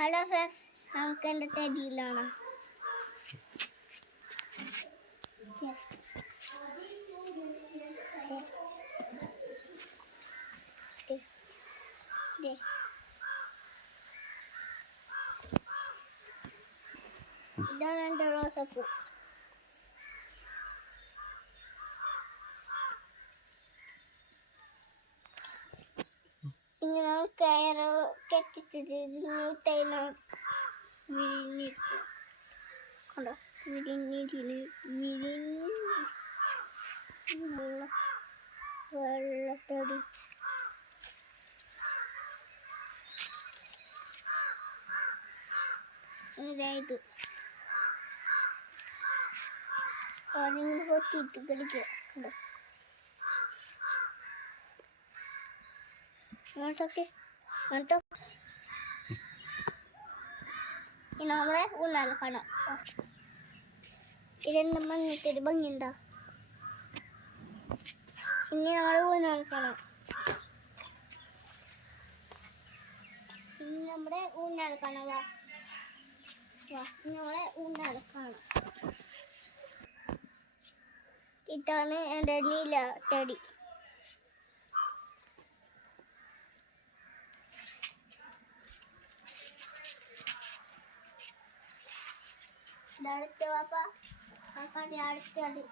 Hello friends, നമുക്ക് എൻ്റെ ടെഡിയിലാണ്. ഇതാണ് എൻ്റെ റോസപ്പൂ. ഇങ്ങനെ കയറ് കെട്ടിട്ടിട്ട് തേയില വിരിഞ്ഞിട്ട് കണ്ടോ, വെള്ളത്തടി ഇതായത് ഓരെങ്കിലും കൊത്തിയിട്ട് കളിക്കുക. കണ്ടോ, ഇനി നമ്മളെ ഊന്നാല് കാണാം. ഇതെന്താ മഞ്ഞിട്ടൊരു ഭംഗിയുണ്ടോ? ഇനി നമ്മളെ ഊന്നാല് കാണാം. ഇനി നമ്മുടെ ഊന്നാല് കാണാം. വാ നമ്മളെ ഊന്നാല് കാണാം. ഇതാണ് എൻ്റെ നീല ടെഡി. അടുത്ത പാപ്പ അടുത്തത്